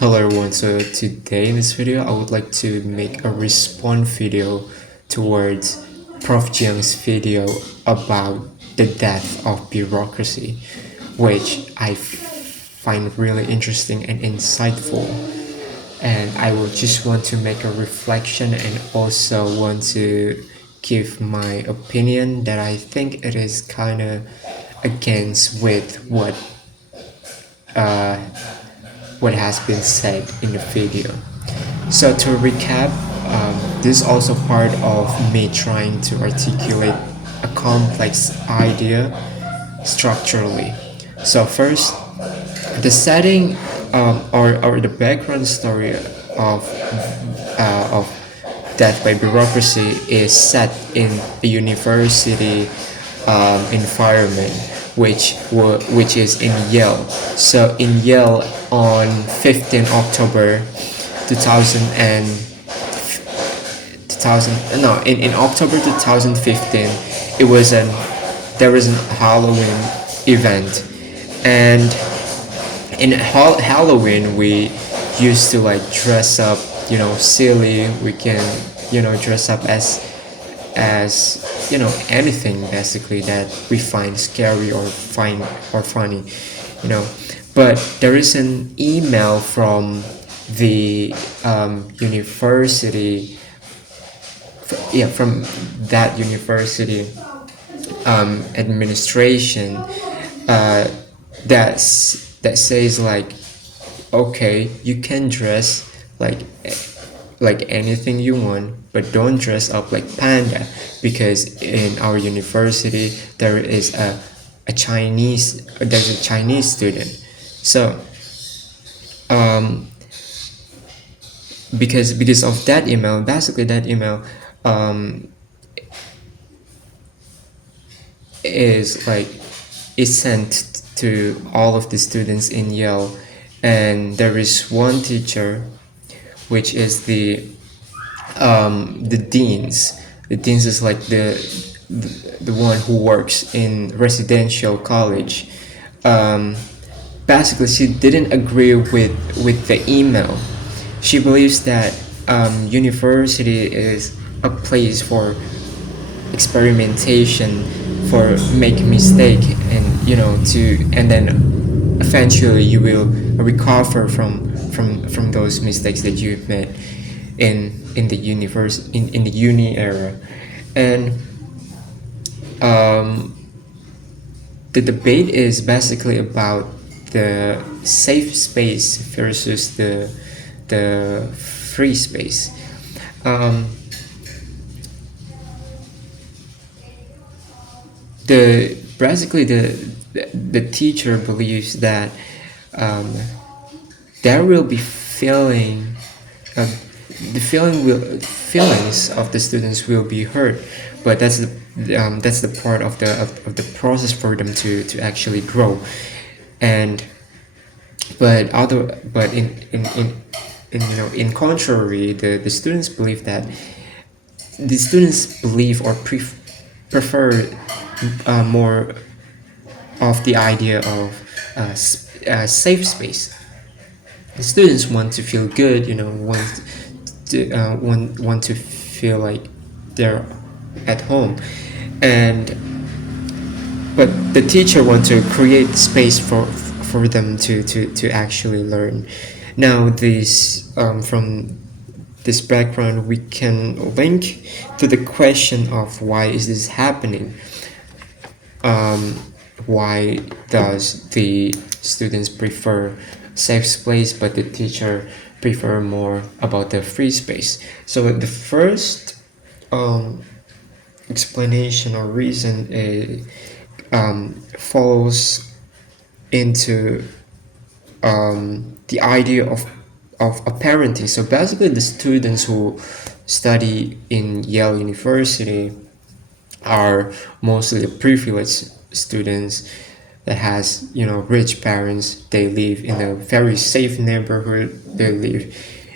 Hello everyone, so today in this video I would like to make a response video towards Prof. Jiang's video about the death of bureaucracy, which I find really interesting and insightful. And I will just want to make a reflection and also want to give my opinion that I think it is kind of against with what has been said in the video. So to recap, this is also part of me trying to articulate a complex idea structurally. So first, the setting or the background story of death by bureaucracy is set in a university environment, which is in Yale. So in Yale on 15 October 2000 and 2000 no in October 2015 it was an there was a Halloween event, and in Halloween we used to like dress up, silly. We can, dress up as anything basically that we find scary or find or funny, you know. But there is an email from the university, from that university administration, that says like, okay, you can dress like anything you want, but don't dress up like panda, because in our university there's a Chinese student. So because of that email, basically that email is like is sent to all of the students in Yale, and there is one teacher, which is the deans. The deans is like the one who works in residential college. Basically, she didn't agree with the email. She believes that university is a place for experimentation, for make mistake, and and then eventually you will recover from those mistakes that you've made in the in the uni era. And the debate is basically about the safe space versus the free space. The basically the teacher believes that there will be uh, feelings of the students will be hurt, but that's the part of the process for them to actually grow. And but in contrary, the students believe that or prefer more of the idea of safe space. The students want to feel good, want to feel like they're at home, and but the teacher wants to create space for them to actually learn. Now this from this background we can link to the question of why is this happening. Why does the students prefer safe space but the teacher prefer more about the free space? So the first explanation or reason falls into the idea of a parenting. So basically the students who study in Yale University are mostly privileged students that has rich parents. They live in a very safe neighborhood, they live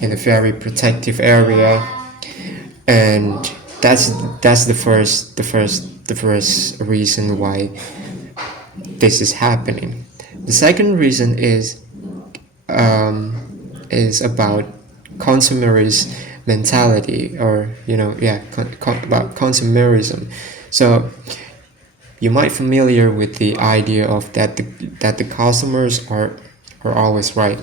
in a very protective area, and that's the first reason why this is happening. The second reason is about consumerist mentality, or about consumerism. So you might familiar with the idea of that the customers are always right.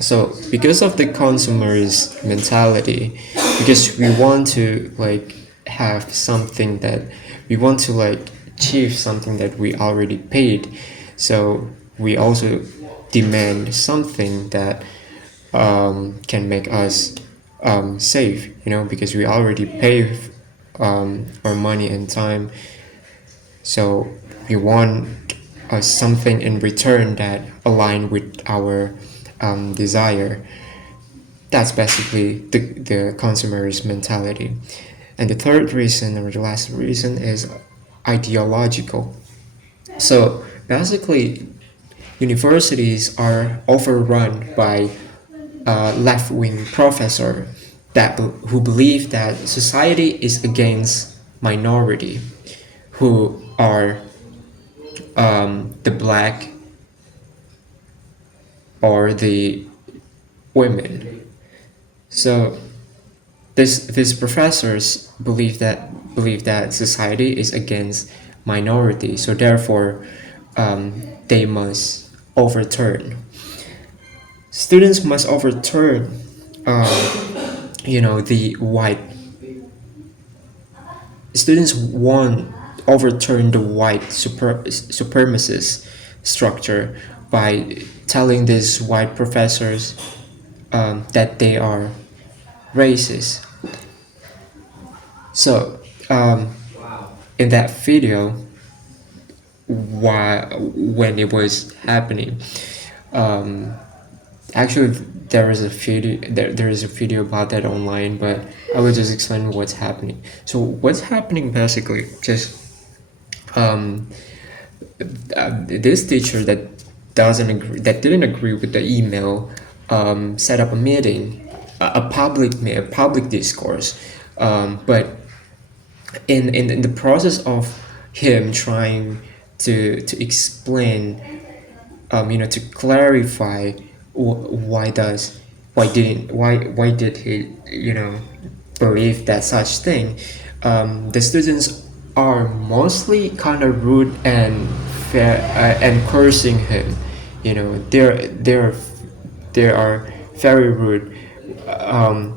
So because of the consumerist mentality, because we want to like have something that we want to like achieve something that we already paid, so we also demand something that can make us save, because we already pay our money and time. So we want something in return that align with our desire. That's basically the consumerist mentality. And the third reason, or the last reason, is ideological. So basically, universities are overrun by left-wing professor who believe that society is against minority, who are the black or the women. So these professors believe that society is against minority, so therefore they must overturn. Students must overturn, the white. Students want overturn the white supremacist structure by telling these white professors that they are racist. So in that video, when it was happening, actually there is a video about that online, but I will just explain what's happening. So what's happening basically, just this teacher that didn't agree with the email set up a meeting, a public discourse, but in the process of him trying to explain, to clarify why did he believe that such thing. The students are mostly kind of rude and cursing him. They are very rude,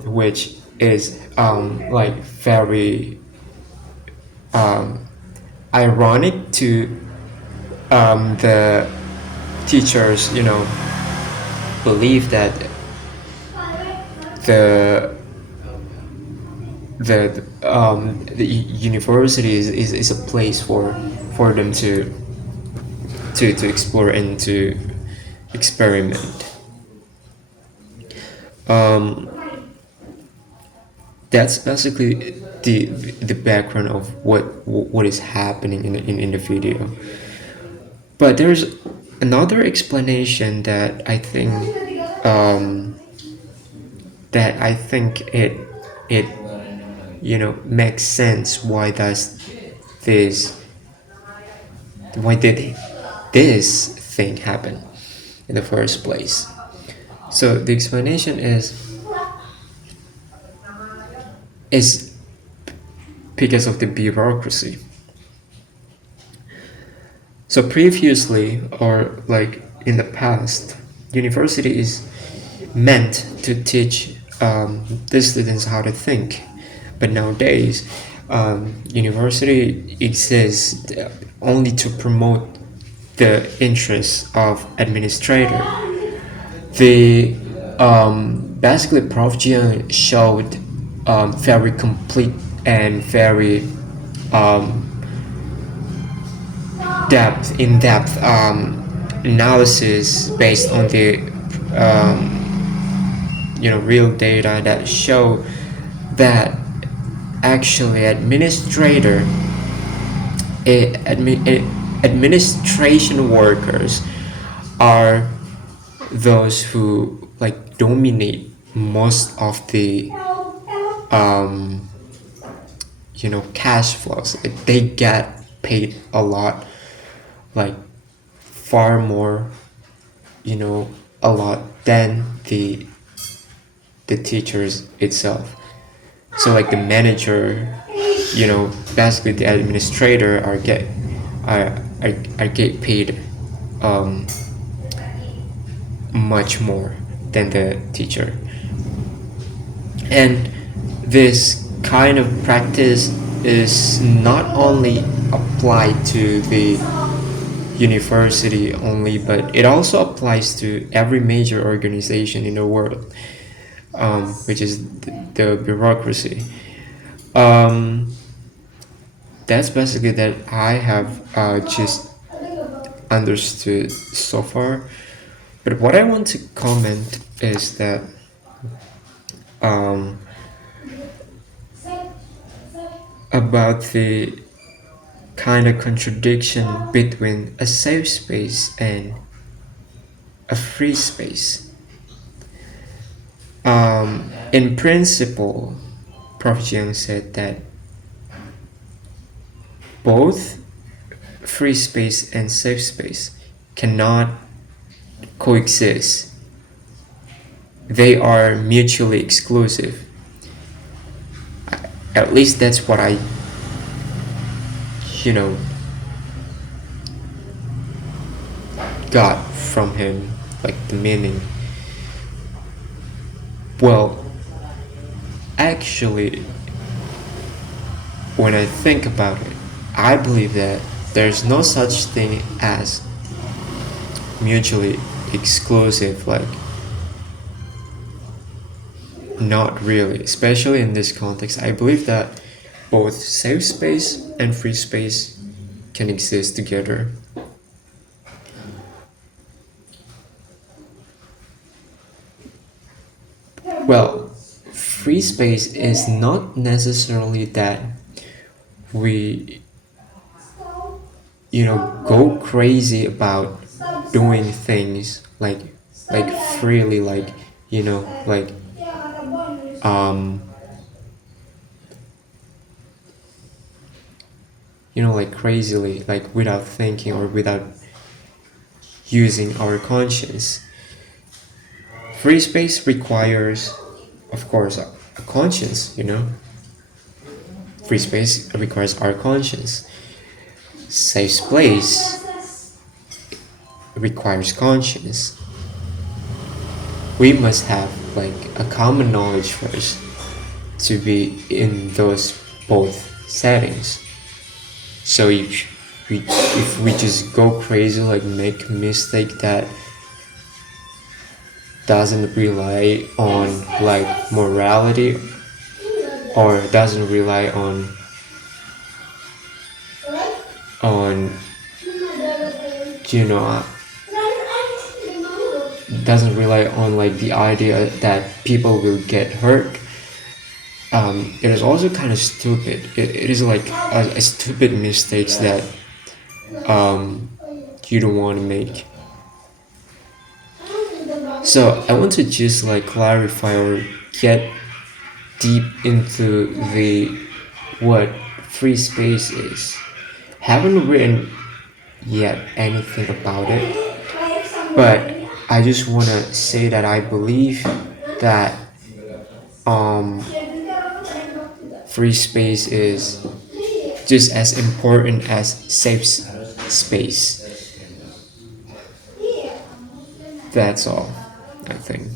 which is like very ironic to the teachers, believe that the university is a place for them to explore and to experiment. That's basically the background of what is happening in the video. But there's another explanation that I think it makes sense. This why did this thing happen in the first place? So the explanation is because of the bureaucracy. So previously, or like in the past, university is meant to teach the students how to think, but nowadays university exists only to promote the interests of administrator. The basically Prof. Jiang showed very complete and very in-depth analysis based on the real data that show that actually administration workers are those who like dominate most of the cash flows. Like, they get paid a lot, like far more, a lot than the the teachers itself. So like the manager, basically the administrator are get paid um, much more than the teacher. And this kind of practice is not only applied to the university only, but it also applies to every major organization in the world, which is the bureaucracy. Um, that's basically that I have just understood so far. But what I want to comment is that um, about the kind of contradiction between a safe space and a free space. In principle, Prof. Jiang said that both free space and safe space cannot coexist. They are mutually exclusive. At least that's what I, got from him, like the meaning. Well, actually, when I think about it, I believe that there's no such thing as mutually exclusive, like, not really, especially in this context. I believe that both safe space and free space can exist together. Well, free space is not necessarily that we, go crazy about doing things like freely, like, like um like crazily, like without thinking or without using our conscience. Free space requires, of course, a conscience. Free space requires our conscience. Safe space requires conscience. We must have like a common knowledge first to be in those both settings. So if we just go crazy, like make a mistake that doesn't rely on like morality, or doesn't rely on you know doesn't rely on like the idea that people will get hurt, it is also kind of stupid. It is like a stupid mistakes that you don't want to make. So I want to just like clarify or get deep into the what free space is. Haven't written yet anything about it, but I just want to say that I believe that free space is just as important as safe space. That's all, I think.